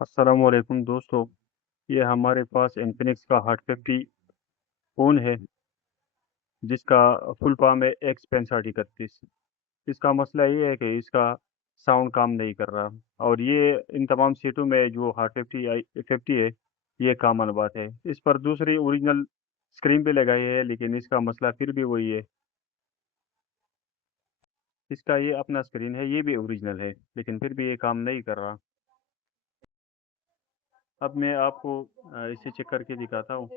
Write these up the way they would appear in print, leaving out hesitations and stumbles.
अस्सलामुअलैकुम दोस्तों। ये हमारे पास इन्फिनिक्स का हार्ट 50 फ़ोन है, जिसका फुल फॉर्म है X6531। इसका मसला ये है कि इसका साउंड काम नहीं कर रहा। और ये इन तमाम सीटों में जो हार्ट 50 है, ये कॉमन बात है। इस पर दूसरी ओरिजिनल स्क्रीन भी लगाई है, लेकिन इसका मसला फिर भी वही है। इसका ये अपना स्क्रीन है, ये भी ओरिजिनल है, लेकिन फिर भी ये काम नहीं कर रहा। अब मैं आपको इसे चेक करके दिखाता हूँ।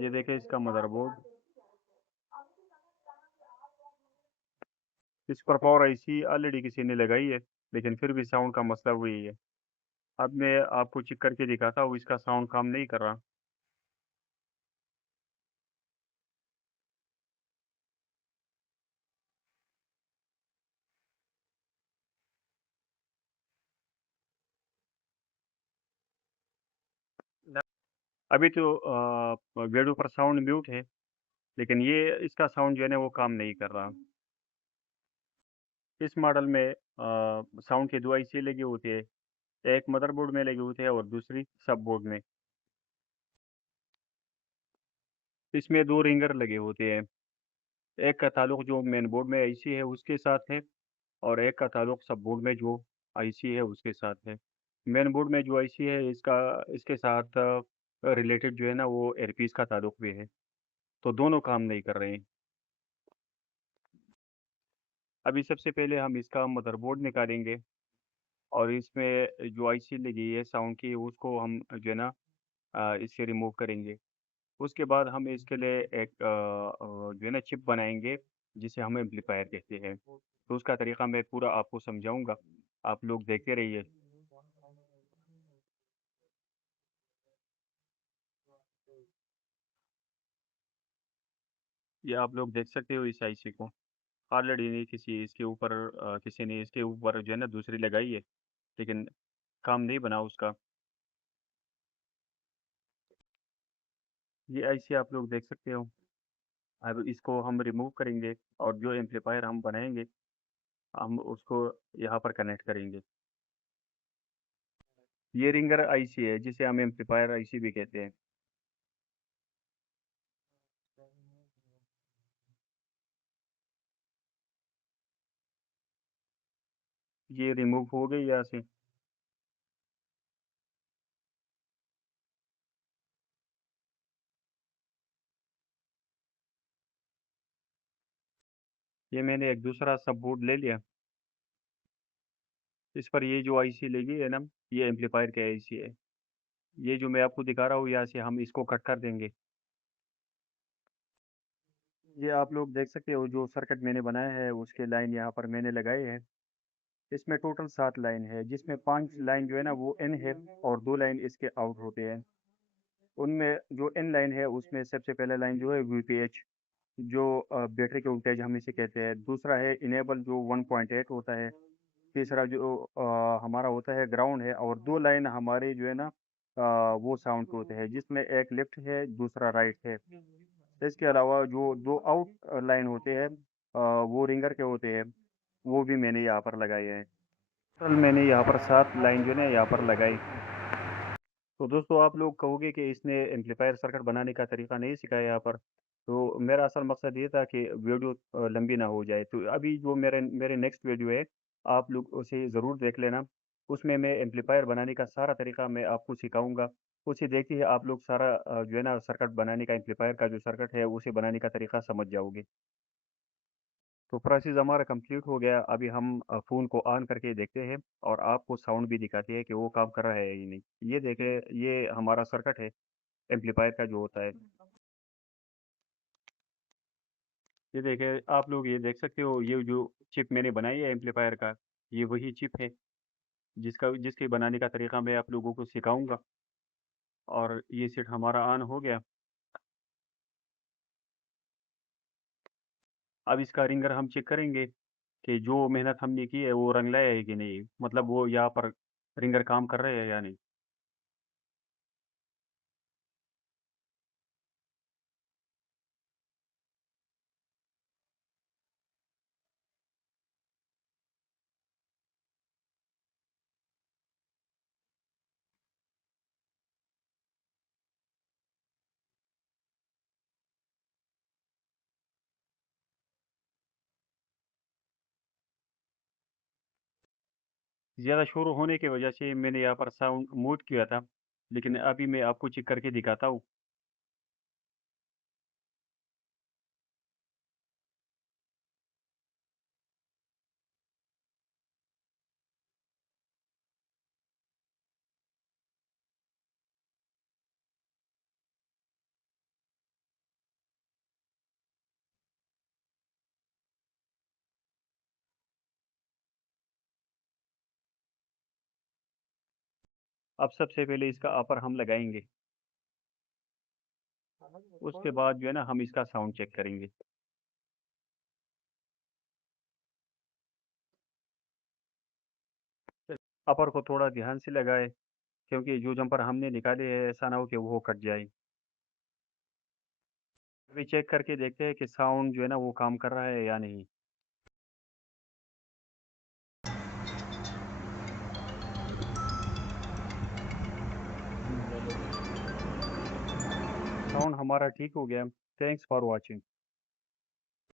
ये देखें इसका मदरबोर्ड। इस पर पावर आईसी ऑलरेडी किसी ने लगाई है, लेकिन फिर भी साउंड का मसला वही है। अब मैं आपको चेक करके दिखाता हूँ, इसका साउंड काम नहीं कर रहा। अभी तो वीडियो पर साउंड म्यूट है, लेकिन ये इसका साउंड जो है ना वो काम नहीं कर रहा। इस मॉडल में साउंड के दो आईसी लगी होती है। एक मदरबोर्ड में लगी होती है और दूसरी सब बोर्ड में। इसमें दो रिंगर लगे होते हैं। एक का ताल्लुक जो मेन बोर्ड में आईसी है उसके साथ है, और एक का ताल्लुक सब बोर्ड में जो आईसी है उसके साथ है। मेन बोर्ड में जो आईसी है इसका इसके साथ रिलेटेड जो है ना वो एयरपीस का ताल्लुक भी है। तो दोनों काम नहीं कर रहे हैं। अभी सबसे पहले हम इसका मदरबोर्ड निकालेंगे, और इसमें जो आईसी लगी है साउंड की उसको हम जो है ना इससे रिमूव करेंगे। उसके बाद हम इसके लिए एक जो है ना चिप बनाएंगे, जिसे हम एम्पलीफायर कहते हैं। तो उसका तरीका मैं पूरा आपको समझाऊंगा, आप लोग देखते रहिए। ये आप लोग देख सकते हो इस आईसी को। ऑलरेडी नहीं किसी ने इसके ऊपर जो है ना दूसरी लगाई है, लेकिन काम नहीं बना उसका। ये आईसी आप लोग देख सकते हो। अब इसको हम रिमूव करेंगे, और जो एम्पलीफायर हम बनाएंगे हम उसको यहाँ पर कनेक्ट करेंगे। ये रिंगर आईसी है, जिसे हम एम्पलीफायर आईसी भी कहते हैं। ये रिमूव हो गई यहाँ से। ये मैंने एक दूसरा सब बोर्ड ले लिया। इस पर ये जो आईसी लगी है ना, ये एम्पलीफायर की आईसी है। ये जो मैं आपको दिखा रहा हूँ, यहाँ से हम इसको कट कर देंगे। ये आप लोग देख सकते हो, जो सर्किट मैंने बनाया है उसके लाइन यहाँ पर मैंने लगाए हैं। इसमें टोटल 7 लाइन है, जिसमें 5 लाइन जो है ना वो इन है, और 2 लाइन इसके आउट होते हैं। उनमें जो इन लाइन है उसमें सबसे पहला लाइन जो है वीपीएच, जो बैटरी के वोल्टेज हम इसे कहते हैं। दूसरा है इनेबल, जो 1.8 होता है। तीसरा जो हमारा होता है ग्राउंड है। और 2 लाइन हमारे जो है ना वो साउंड के होते हैं, जिसमें एक लेफ्ट है दूसरा राइट है। इसके अलावा जो 2 आउट लाइन होते हैं वो रिंगर के होते हैं, वो भी मैंने यहाँ पर लगाए हैं। टोटल मैंने यहाँ पर 7 लाइन जो है ना यहाँ पर लगाई। तो दोस्तों आप लोग कहोगे कि इसने एम्पलीफायर सर्किट बनाने का तरीका नहीं सिखाया यहाँ पर। तो मेरा असल मकसद ये था कि वीडियो लंबी ना हो जाए। तो अभी जो मेरे मेरे नेक्स्ट वीडियो है, आप लोग उसे ज़रूर देख लेना। उसमें मैं एम्पलीफायर बनाने का सारा तरीका मैं आपको सिखाऊंगा। उसे देखते ही आप लोग सारा जो है ना सर्किट बनाने का, एम्पलीफायर का जो सर्किट है उसे बनाने का तरीका समझ जाओगे। तो प्रोसेस हमारा कंप्लीट हो गया। अभी हम फ़ोन को ऑन करके देखते हैं, और आपको साउंड भी दिखाते हैं कि वो काम कर रहा है या नहीं। ये देखें, ये हमारा सर्किट है एम्पलीफायर का जो होता है। ये देखें, आप लोग ये देख सकते हो, ये जो चिप मैंने बनाई है एम्पलीफायर का, ये वही चिप है जिसके बनाने का तरीका मैं आप लोगों को सिखाऊंगा। और ये सेट हमारा ऑन हो गया। अब इसका रिंगर हम चेक करेंगे कि जो मेहनत हमने की है वो रंग लाया है कि नहीं, मतलब वो यहाँ पर रिंगर काम कर रहे हैं या नहीं। ज़्यादा शोर होने की वजह से मैंने यहाँ पर साउंड म्यूट किया था, लेकिन अभी मैं आपको चेक करके दिखाता हूँ। अब सबसे पहले इसका अपर हम लगाएँगे, उसके बाद जो है ना हम इसका साउंड चेक करेंगे। अपर को थोड़ा ध्यान से लगाएँ, क्योंकि जो जंपर हमने निकाले हैं ऐसा ना हो कि वो कट जाए। अभी चेक करके देखते हैं कि साउंड जो है ना वो काम कर रहा है या नहीं। साउंड हमारा ठीक हो गया। Thanks for watching.